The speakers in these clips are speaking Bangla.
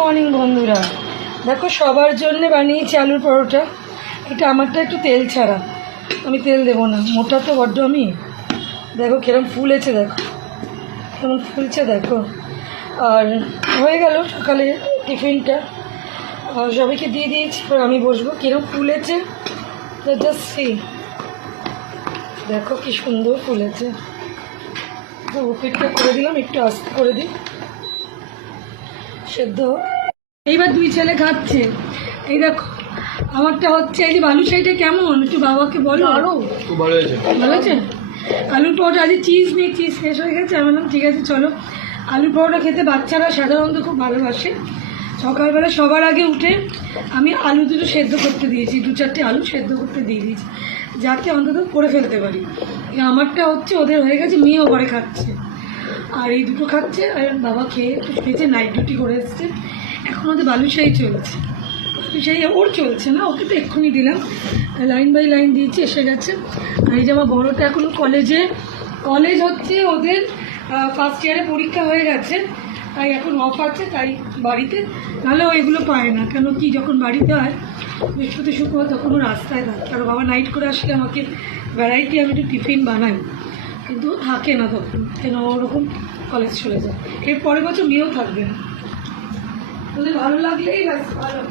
মর্নিং বন্ধুরা, দেখো সবার জন্য বানিয়েছি আলুর পরোটা। এটা আমারটা একটু তেল ছাড়া, আমি তেল দেবো না, মোটা তো বড্ড আমি। দেখো কিরম ফুলেছে, দেখো কেমন ফুলছে দেখো। আর হয়ে গেল সকালে টিফিনটা, সবাইকে দিয়ে দিয়েছি। এবার আমি বসবো। কিরম ফুলেছে তো জাস্ট সি, দেখো কি সুন্দর ফুলেছে। উপরটা করে দিলাম, একটু আস্তে করে দিই সেদ্ধ। এইবার দুই ছেলে খাচ্ছে। এই দেখো আমারটা হচ্ছে, এই যে বালুশাহিটা কেমন একটু বাবাকে বলো। আরো ভালো হয়েছে আলুর পরোটা। আজ চিজ নেই, চিজ শেষ হয়ে গেছে। আমি বললাম ঠিক আছে চলো, আলুর পরোটা খেতে বাচ্চারা সাধারণত খুব ভালোবাসে। সকালবেলা সবার আগে উঠে আমি আলু দুটো সেদ্ধ করতে দিয়েছি, 2-4টে আলু সেদ্ধ করতে দিয়ে দিয়েছি, যাতে অন্তত করে ফেলতে পারি। আমারটা হচ্ছে ওদের হয়ে গেছে, মেয়েও ঘরে খাচ্ছে, আর এই দুটো খাচ্ছে। আর বাবা খেয়ে একটু শুয়েছে, নাইট ডিউটি করে এসছে। এখন ওদের বালুশাহি চলছে, বালুশাহি ওর চলছে না, ওকে তো এক্ষুনি দিলাম, লাইন বাই লাইন দিয়েছি, এসে গেছে। আর এই যে আমার বড়োটা এখন কলেজ হচ্ছে ওদের, ফার্স্ট ইয়ারে পরীক্ষা হয়ে গেছে, তাই এখন অফ আছে, তাই বাড়িতে। নাহলে ও এগুলো পায় না, কেন কি যখন বাড়িতে হয় বৃহস্পতি শুক্রবার তখন ও রাস্তায় থাকে। আর বাবা নাইট করে আসলে আমাকে ভ্যারাইটি আমি একটু টিফিন বানাই, কিন্তু থাকে না তখন, কেন ওরকম কলেজ চলে যায়। এর পরের বছর মেয়েও থাকবে না। তোদের ভালো লাগলেই ব্যাস ভালো।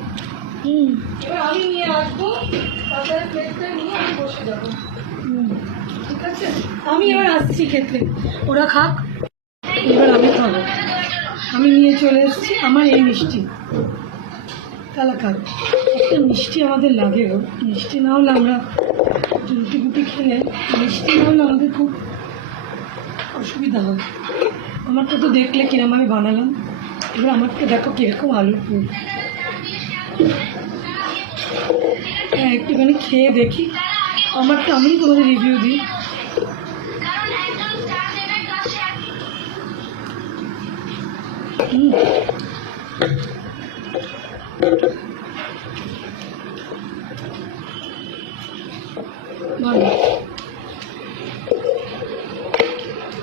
এবার আমি নিয়ে আসবো, তারপরে প্লেটটা নিয়ে আমি বসে যাবো। ঠিক আছে, আমি এবার আসছি খেতে, ওরা খাক, এবার আমি খাবো। আমি নিয়ে চলে এসেছি আমার এই মিষ্টি কালাকার। একটা মিষ্টি আমাদের লাগে গো, মিষ্টি না হলে আমরা রুটি গুটি খেলে, মিষ্টি না হলে আমাদের খুব অসুবিধা হয়। আমারটা তো দেখলে কিরম আমি বানালাম। এবার আমারটা দেখো কীরকম আলুর পুর। হ্যাঁ একটুখানি খেয়ে দেখি, আমারটা আমি তোমাদের রিভিউ দিই। ভালো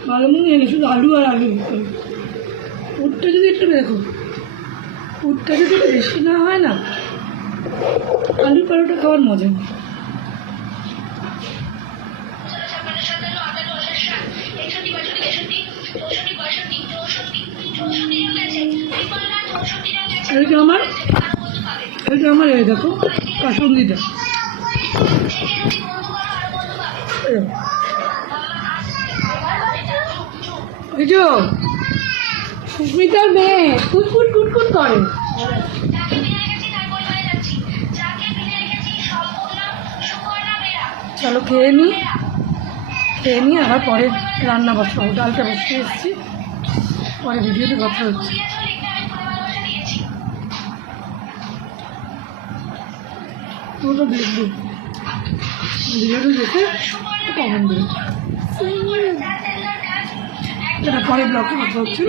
ভালো মনে হয় না, শুধু আলু আর আলু। পুরটা যদি একটু দেখো, পুরটা যদি একটু বেশি না হয় না, আলু পরোটা খাওয়ার মজা। এটা আমার এই দেখো কাসুন্দিটা, এই যে সুস্মিতার মেয়ে কুটকুট কুটকুট করে। চলো খেয়ে নিই আবার পরে রান্না বসাবো। ডালটা বসিয়ে এসেছি, পরে ভিডিওতে কথা হচ্ছে। ওটা দেখবো, ভিডিওটা দেখে কমেন্ট দেবে। এটা পরে ব্লগে কথা হচ্ছে।